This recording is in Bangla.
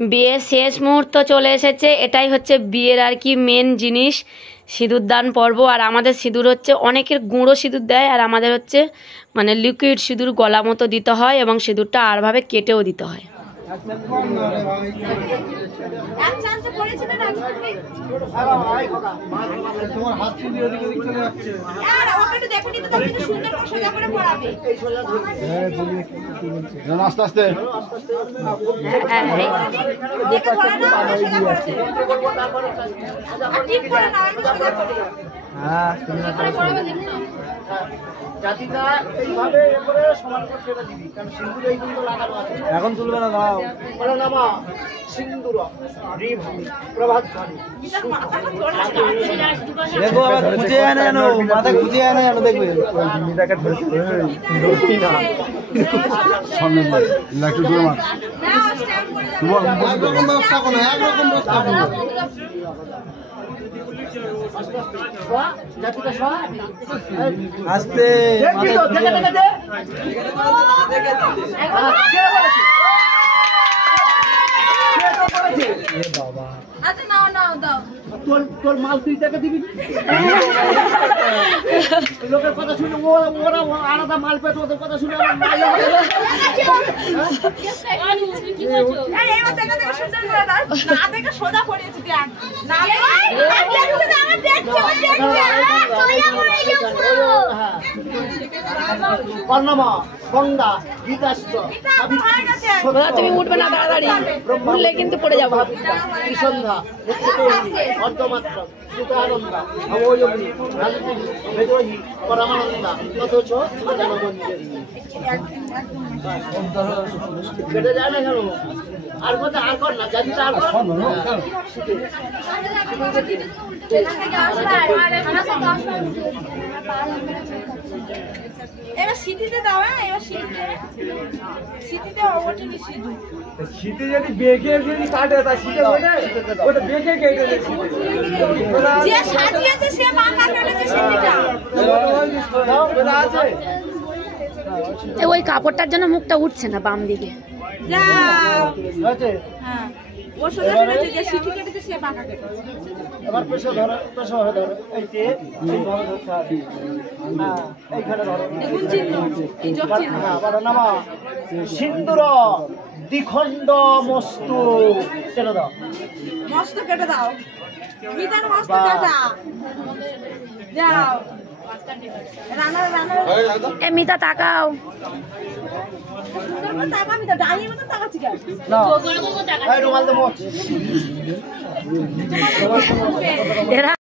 বিয়ের শেষ মুহূর্ত চলে এসেছে। এটাই হচ্ছে বিয়ের আর কি মেন জিনিস, সিঁদুরদান পর্ব। আর আমাদের সিঁদুর হচ্ছে অনেকের গুঁড়ো সিঁদুর দেয়, আর আমাদের হচ্ছে মানে লিকুইড সিঁদুর গলা মতো দিতে হয়, এবং সিঁদুরটা আরভাবে কেটেও দিতে হয়। এখন তুলবে না, দাও দেখো আবার খুঁজে আনে জানো, মাথা খুঁজে আনে জানো, দেখবে আস্তে তোর মাল তুই টাকা দিবি, লোকের কথা শুনে ওরা আলাদা মাল পেত, ওদের কথা শুনে তুমি উঠবে না, তাড়াতাড়ি উঠলে কিন্তু পড়ে যাবো। সন্ধ্যা অর্ধমাত্র সুতানন্দা অবয়মী রাজনীতি বেদহি পরমানন্দা অথচ কেটে যায় না কেন? আর কথা আর কর না, জানি আর কর এবার শীতিতে দাও। এবার শীতিতে ওঠেনি সিঁদুর। শীতে যদি বেঁকে যদি কাটে তা শীতে ওটা বেঁকে কেটে যে সাজিয়েছে সে বাঁকা কেটেছে শীতিটা। ওই কাপড়টার জন্য মুখটা উঠছে না বাম দিকে। যাও হ্যাঁ, ও সোজা শুনেছে যে শীতি কেটেছে সে বাঁকা কেটেছে। এবার পেশো ধরো, পেশো হয়ে ধরো, এইতে এইভাবে ধরতে হবে। হ্যাঁ, এইখানে ধরো, দেখুন চিহ্ন, এই যোগ চিহ্ন। হ্যাঁ, বলো নামা সিন্দুর দ্বিখণ্ড মস্তু কেটে দাও, মস্ত কেটে দাও, মিতার মস্ত কাটা। যাও এ মিতা তাকাও। টাকা মিতা ডাইনি মতো তাকাচ্ছি কেন? রুমাল দে মোচ। এরা